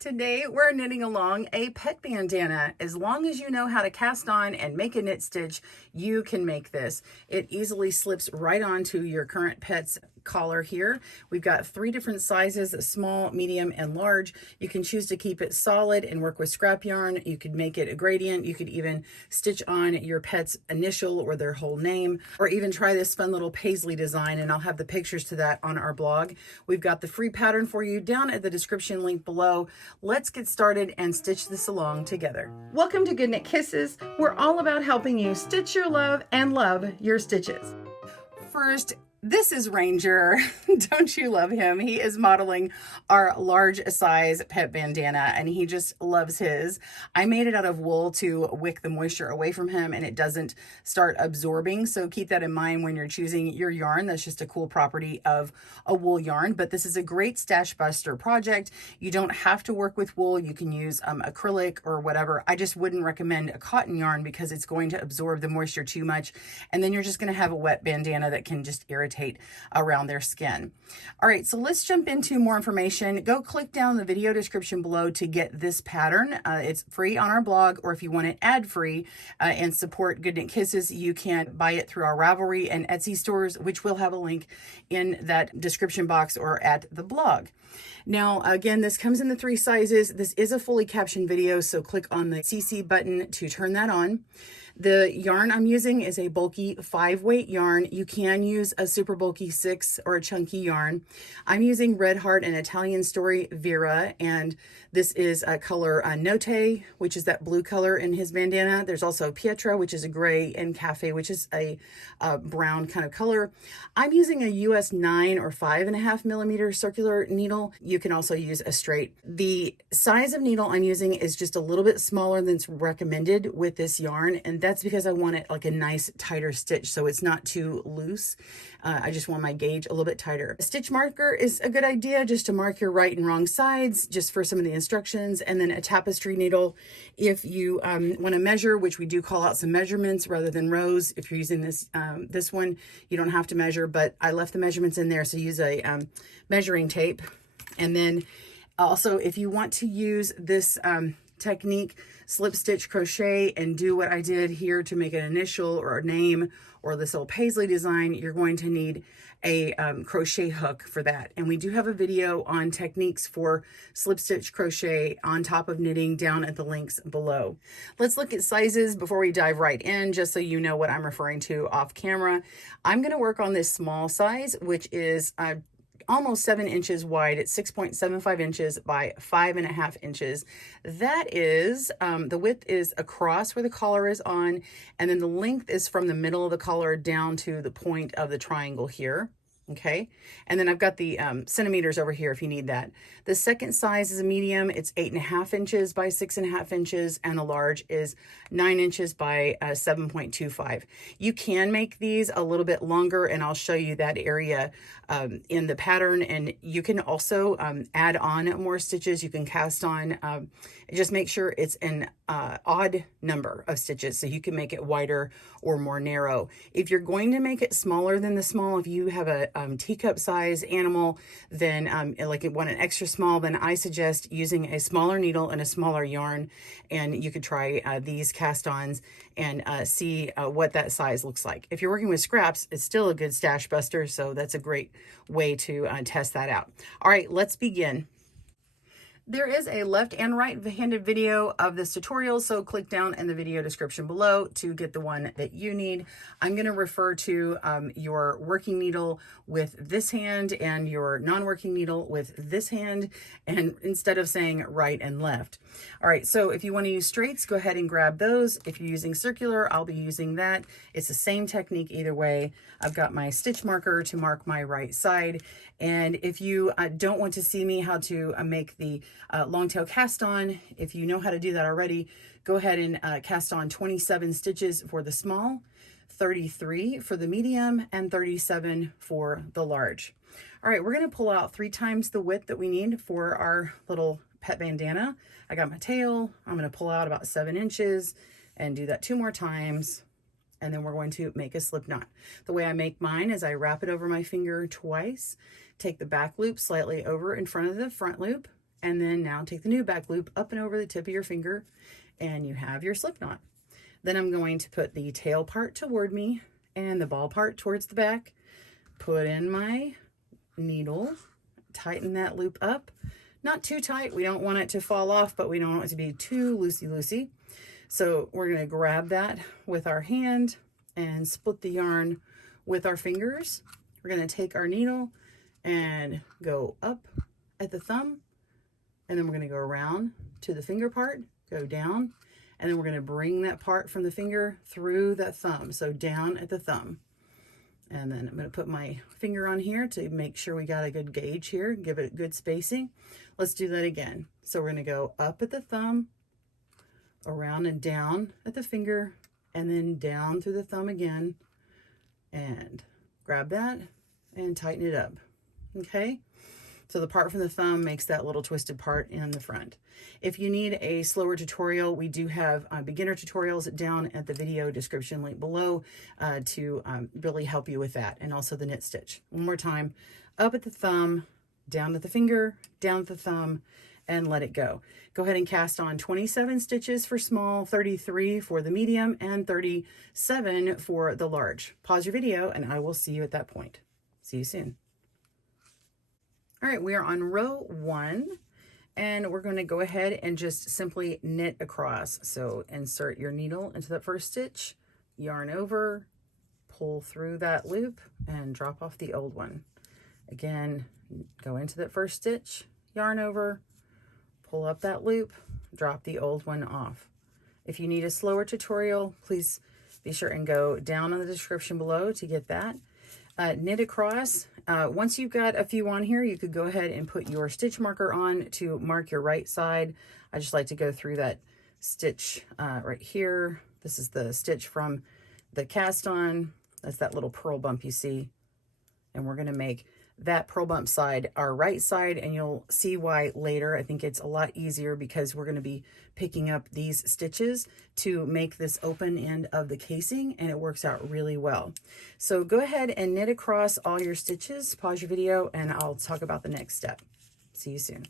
Today we're knitting along a pet bandana. As long as you know how to cast on and make a knit stitch, you can make this. It easily slips right onto your current pet's collar here. We've got 3 different sizes, small, medium, and large. You can choose to keep it solid and work with scrap yarn. You could make it a gradient. You could even stitch on your pet's initial or their whole name, or even try this fun little paisley design, and I'll have the pictures to that on our blog. We've got the free pattern for you down at the description link below. Let's get started and stitch this along together. Welcome to Good Knit Kisses. We're all about helping you stitch your love and love your stitches. First, this is Ranger. Don't you love him? He is modeling our large size pet bandana and he just loves his. I made it out of wool to wick the moisture away from him and it doesn't start absorbing. So keep that in mind when you're choosing your yarn. That's just a cool property of a wool yarn, but this is a great stash buster project. You don't have to work with wool. You can use acrylic or whatever. I just wouldn't recommend a cotton yarn because it's going to absorb the moisture too much. And then you're just going to have a wet bandana that can just irritate around their skin. All right, so let's jump into more information. Go click down the video description below to get this pattern. It's free on our blog, or if you want it ad-free and support Good Knit Kisses, you can buy it through our Ravelry and Etsy stores, which will have a link in that description box or at the blog. Now, again, this comes in the 3 sizes. This is a fully captioned video, so click on the CC button to turn that on. The yarn I'm using is a bulky 5-weight yarn. You can use a super bulky 6 or a chunky yarn. I'm using Red Heart and Italian Story Vera, and this is a color Note, which is that blue color in his bandana. There's also Pietra, which is a gray, and Cafe, which is a brown kind of color. I'm using a US 9 or 5.5 millimeter circular needle. You can also use a straight. The size of needle I'm using is just a little bit smaller than's recommended with this yarn, and that's because I want it like a nice tighter stitch so it's not too loose. I just want my gauge a little bit tighter. A stitch marker is a good idea just to mark your right and wrong sides just for some of the instructions, and then a tapestry needle if you want to measure, which we do call out some measurements rather than rows. If you're using this this one, you don't have to measure, but I left the measurements in there, so use a measuring tape. And then also, if you want to use this technique, slip stitch crochet, and do what I did here to make an initial or a name or this little paisley design, you're going to need a crochet hook for that. And we do have a video on techniques for slip stitch crochet on top of knitting down at the links below. Let's look at sizes before we dive right in, just so you know what I'm referring to off camera. I'm going to work on this small size, which is almost 7 inches wide. It's 6.75 inches by 5.5 inches. That is, the width is across where the collar is on, and then the length is from the middle of the collar down to the point of the triangle here. Okay, and then I've got the centimeters over here if you need that. The second size is a medium. It's 8.5 inches by 6.5 inches, and the large is 9 inches by 7.25. You can make these a little bit longer, and I'll show you that area in the pattern. And you can also add on more stitches. You can cast on. Just make sure it's an odd number of stitches, so you can make it wider or more narrow. If you're going to make it smaller than the small, if you have a teacup size animal, then like you want an extra small, then I suggest using a smaller needle and a smaller yarn, and you could try these cast-ons and see what that size looks like. If you're working with scraps, it's still a good stash buster, so that's a great way to test that out. All right, let's begin. There is a left and right-handed video of this tutorial, so click down in the video description below to get the one that you need. I'm going to refer to your working needle with this hand and your non-working needle with this hand, and instead of saying right and left. All right, so if you want to use straights, go ahead and grab those. If you're using circular, I'll be using that. It's the same technique either way. I've got my stitch marker to mark my right side, and if you don't want to see me how to make the long tail cast on, if you know how to do that already, go ahead and cast on 27 stitches for the small, 33 for the medium, and 37 for the large. All right, we're going to pull out 3 times the width that we need for our little pet bandana. I got my tail. I'm going to pull out about 7 inches and do that 2 more times. And then we're going to make a slip knot. The way I make mine is I wrap it over my finger twice, take the back loop slightly over in front of the front loop, And then now take the new back loop up and over the tip of your finger, and you have your slip knot. Then I'm going to put the tail part toward me and the ball part towards the back, put in my needle, tighten that loop up. Not too tight, we don't want it to fall off, but we don't want it to be too loosey-loosey. So we're going to grab that with our hand and split the yarn with our fingers. We're going to take our needle and go up at the thumb, and then we're going to go around to the finger part, go down, and then we're going to bring that part from the finger through that thumb, so down at the thumb. And then I'm going to put my finger on here to make sure we got a good gauge here, give it good spacing. Let's do that again. So we're going to go up at the thumb, around and down at the finger, and then down through the thumb again, and grab that and tighten it up. Okay? So the part from the thumb makes that little twisted part in the front. If you need a slower tutorial, we do have beginner tutorials down at the video description link below to really help you with that, and also the knit stitch. One more time, up at the thumb, down at the finger, down at the thumb, and let it go. Go ahead and cast on 27 stitches for small, 33 for the medium, and 37 for the large. Pause your video and I will see you at that point. See you soon. All right, we are on row 1, and we're going to go ahead and just simply knit across. So insert your needle into that first stitch, yarn over, pull through that loop, and drop off the old one. Again, go into that first stitch, yarn over, pull up that loop, drop the old one off. If you need a slower tutorial, please be sure and go down in the description below to get that. Knit across. Once you've got a few on here, you could go ahead and put your stitch marker on to mark your right side. I just like to go through that stitch right here. This is the stitch from the cast on. That's that little purl bump you see. And we're going to make that purl bump side our right side, and you'll see why later. I think it's a lot easier because we're going to be picking up these stitches to make this open end of the casing, and it works out really well. So go ahead and knit across all your stitches, pause your video, and I'll talk about the next step. See you soon.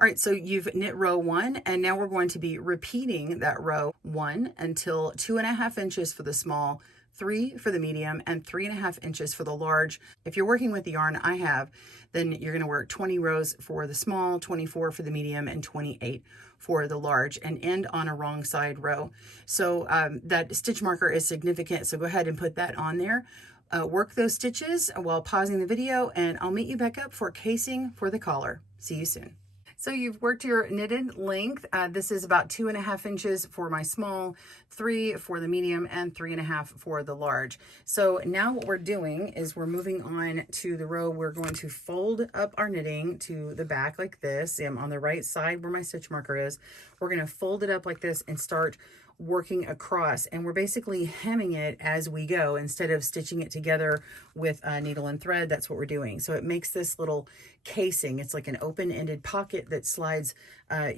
All right, so you've knit row 1, and now we're going to be repeating that row 1 until 2.5 inches for the small, 3 for the medium, and 3.5 inches for the large. If you're working with the yarn I have, then you're going to work 20 rows for the small, 24 for the medium, and 28 for the large, and end on a wrong side row. So that stitch marker is significant, so go ahead and put that on there. Work those stitches while pausing the video, and I'll meet you back up for casing for the collar. See you soon. So you've worked your knitted length. This is about 2.5 inches for my small, 3 for the medium, and 3.5 for the large. So now what we're doing is we're moving on to the row. We're going to fold up our knitting to the back like this. I'm on the right side where my stitch marker is. We're going to fold it up like this and start working across, and we're basically hemming it as we go instead of stitching it together with needle and thread. That's what we're doing. So it makes this little casing. It's like an open-ended pocket that slides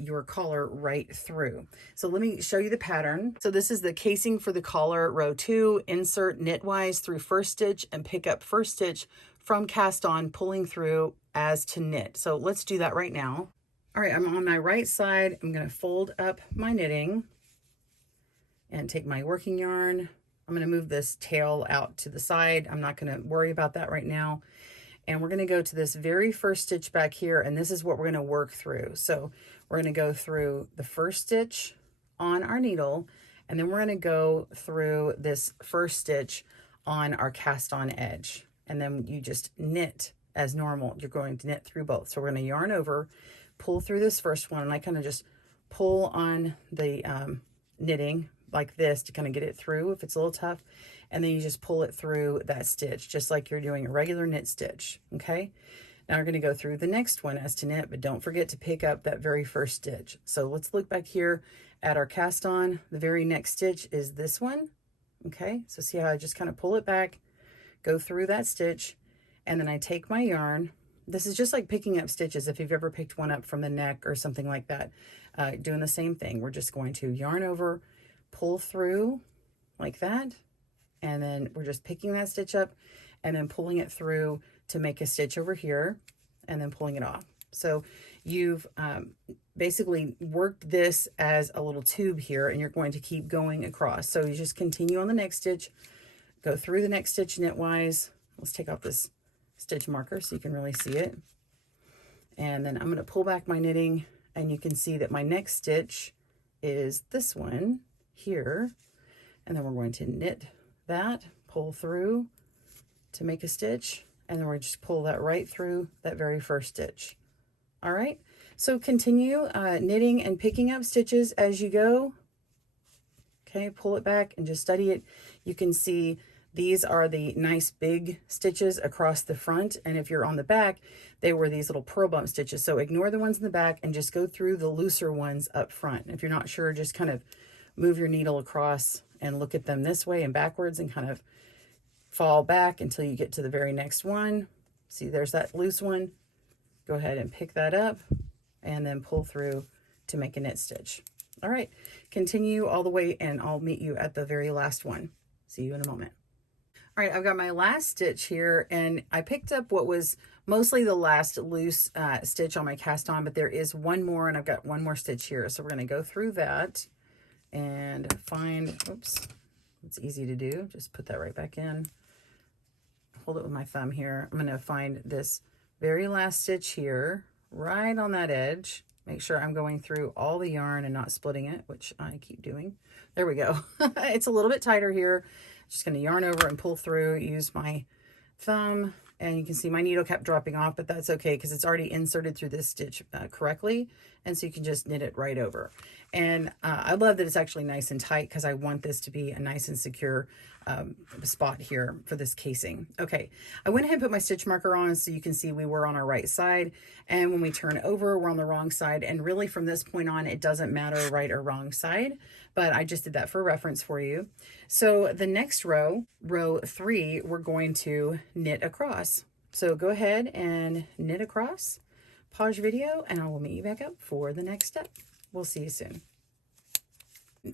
your collar right through. So let me show you the pattern. So this is the casing for the collar, row 2. Insert knitwise through first stitch and pick up first stitch from cast on, pulling through as to knit. So let's do that right now. All right, I'm on my right side. I'm going to fold up my knitting and take my working yarn. I'm going to move this tail out to the side. I'm not going to worry about that right now. And we're going to go to this very first stitch back here, and this is what we're going to work through. So we're going to go through the first stitch on our needle, and then we're going to go through this first stitch on our cast on edge. And then you just knit as normal. You're going to knit through both. So we're going to yarn over, pull through this first one, and I kind of just pull on the knitting like this to kind of get it through if it's a little tough, and then you just pull it through that stitch just like you're doing a regular knit stitch. Okay, now we're going to go through the next one as to knit, but don't forget to pick up that very first stitch. So let's look back here at our cast on. The very next stitch is this one. Okay, so see how I just kind of pull it back, go through that stitch, and then I take my yarn. This is just like picking up stitches if you've ever picked one up from the neck or something like that. Doing the same thing. We're just going to yarn over, pull through like that, and then we're just picking that stitch up and then pulling it through to make a stitch over here, and then pulling it off. So you've basically worked this as a little tube here, and you're going to keep going across. So you just continue on the next stitch, go through the next stitch knitwise. Let's take off this stitch marker so you can really see it. And then I'm going to pull back my knitting, and you can see that my next stitch is this one here. And then we're going to knit that, pull through to make a stitch, and then we're just pull that right through that very first stitch. All right, so continue knitting and picking up stitches as you go. Okay, pull it back and just study it. You can see these are the nice big stitches across the front, and if you're on the back, they were these little purl bump stitches. So ignore the ones in the back and just go through the looser ones up front. If you're not sure, just kind of move your needle across and look at them this way and backwards, and kind of fall back until you get to the very next one. See, there's that loose one. Go ahead and pick that up and then pull through to make a knit stitch. All right, continue all the way, and I'll meet you at the very last one. See you in a moment. All right, I've got my last stitch here, and I picked up what was mostly the last loose stitch on my cast on, but there is one more, and I've got one more stitch here. So we're going to go through that and find, oops, it's easy to do. Just put that right back in. Hold it with my thumb here. I'm going to find this very last stitch here, right on that edge. Make sure I'm going through all the yarn and not splitting it, which I keep doing. There we go. It's a little bit tighter here. Just going to yarn over and pull through, use my thumb, and you can see my needle kept dropping off, but that's okay because it's already inserted through this stitch correctly, and so you can just knit it right over. And I love that it's actually nice and tight because I want this to be a nice and secure spot here for this casing. Okay, I went ahead and put my stitch marker on so you can see we were on our right side, and when we turn over, we're on the wrong side. And really from this point on, it doesn't matter right or wrong side, but I just did that for reference for you. So the next row, row 3, we're going to knit across. So go ahead and knit across, pause your video, and I will meet you back up for the next step. We'll see you soon.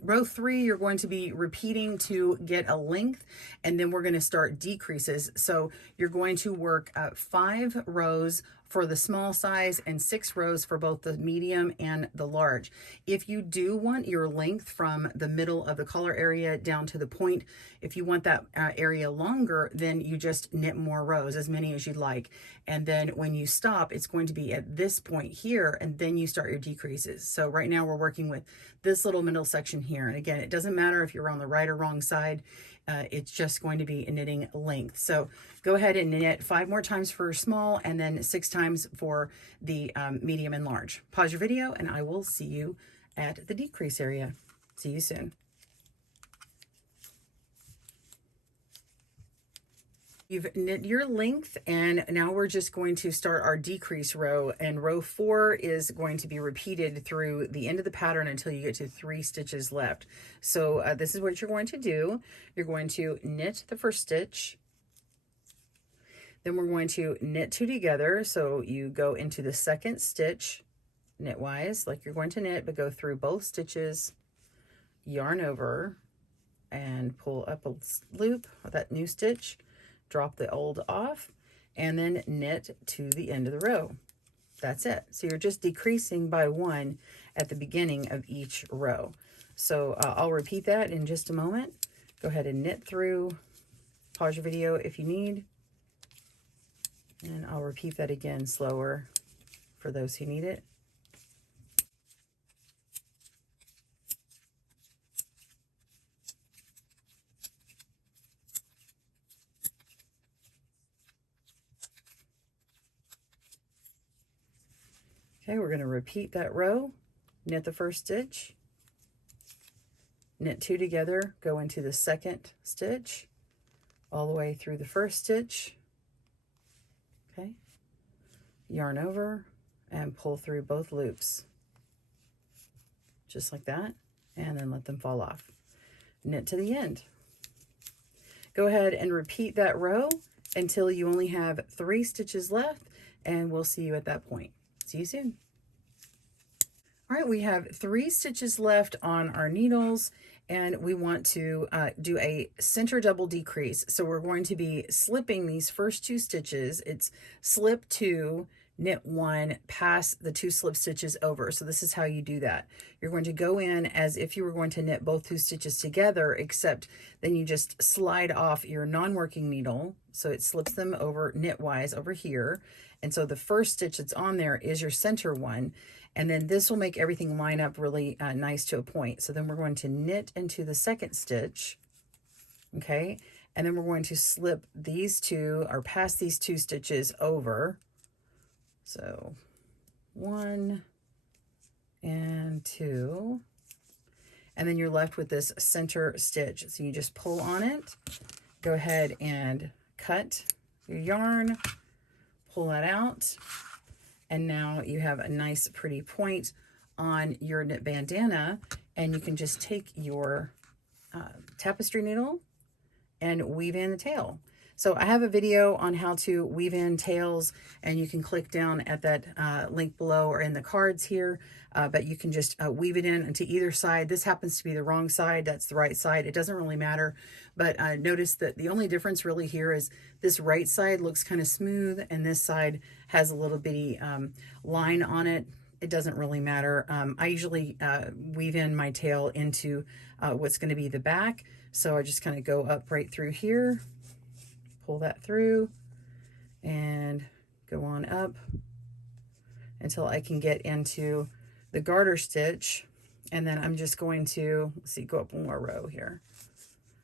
Row 3, you're going to be repeating to get a length, and then we're going to start decreases. So you're going to work 5 rows for the small size and 6 rows for both the medium and the large. If you do want your length from the middle of the collar area down to the point, if you want that area longer, then you just knit more rows, as many as you'd like. And then when you stop, it's going to be at this point here, and then you start your decreases. So right now we're working with this little middle section here. And again, it doesn't matter if you're on the right or wrong side. It's just going to be knitting length. So go ahead and knit 5 more times for small, and then 6 times for the medium and large. Pause your video, and I will see you at the decrease area. See you soon. You've knit your length, and now we're just going to start our decrease row, and row 4 is going to be repeated through the end of the pattern until you get to 3 stitches left. So this is what you're going to do. You're going to knit the first stitch, then we're going to knit 2 together. So you go into the second stitch knitwise like you're going to knit, but go through both stitches, yarn over, and pull up a loop with that new stitch, drop the old off, and then knit to the end of the row. That's it. So you're just decreasing by 1 at the beginning of each row. So I'll repeat that in just a moment. Go ahead and knit through, pause your video if you need, and I'll repeat that again slower for those who need it. Okay, we're going to repeat that row, knit the first stitch, knit 2 together, go into the second stitch, all the way through the first stitch, okay, yarn over, and pull through both loops, just like that, and then let them fall off. Knit to the end. Go ahead and repeat that row until you only have 3 stitches left, and we'll see you at that point. See you soon. All right, we have 3 stitches left on our needles, and we want to do a center double decrease. So we're going to be slipping these first 2 stitches. It's slip 2, knit 1, pass the 2 slip stitches over. So this is how you do that. You're going to go in as if you were going to knit both 2 stitches together, except then you just slide off your non-working needle so it slips them over knitwise over here. And so the first stitch that's on there is your center one, and then this will make everything line up really nice to a point. So then we're going to knit into the second stitch, okay, and then we're going to slip these 2 or pass these 2 stitches over. So 1 and 2, and then you're left with this center stitch. So you just pull on it, go ahead and cut your yarn, pull that out, and now you have a nice pretty point on your knit bandana. And you can just take your tapestry needle and weave in the tail. So I have a video on how to weave in tails, and you can click down at that link below or in the cards here, but you can just weave it in into either side. This happens to be the wrong side, that's the right side. It doesn't really matter, but notice that the only difference really here is this right side looks kind of smooth and this side has a little bitty line on it. It doesn't really matter. I usually weave in my tail into what's going to be the back. So I just kind of go up right through here, pull that through, and go on up until I can get into the garter stitch. And then I'm just going to, let's see, go up one more row here.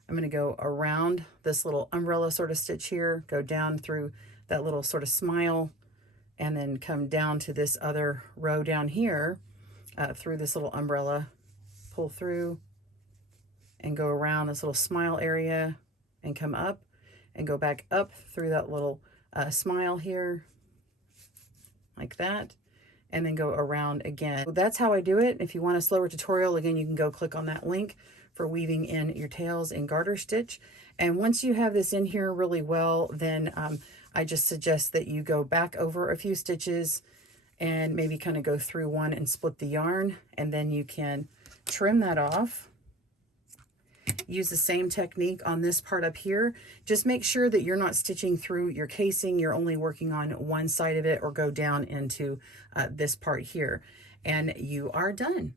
I'm going to go around this little umbrella sort of stitch here, go down through that little sort of smile, and then come down to this other row down here through this little umbrella, pull through, and go around this little smile area and come up and go back up through that little smile here, like that, and then go around again. So that's how I do it. If you want a slower tutorial, again, you can go click on that link for weaving in your tails in garter stitch. And once you have this in here really well, then I just suggest that you go back over a few stitches and maybe kind of go through one and split the yarn, and then you can trim that off. Use the same technique on this part up here. Just make sure that you're not stitching through your casing. You're only working on one side of it, or go down into this part here, and you are done.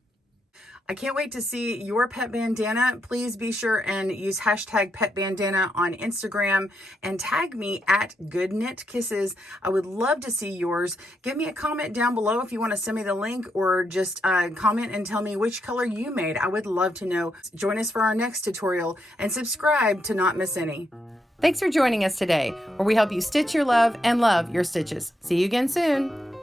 I can't wait to see your pet bandana. Please be sure and use hashtag pet bandana on Instagram and tag me at GoodKnitKisses. I would love to see yours. Give me a comment down below if you want to send me the link, or just comment and tell me which color you made. I would love to know. Join us for our next tutorial and subscribe to not miss any. Thanks for joining us today, where we help you stitch your love and love your stitches. See you again soon.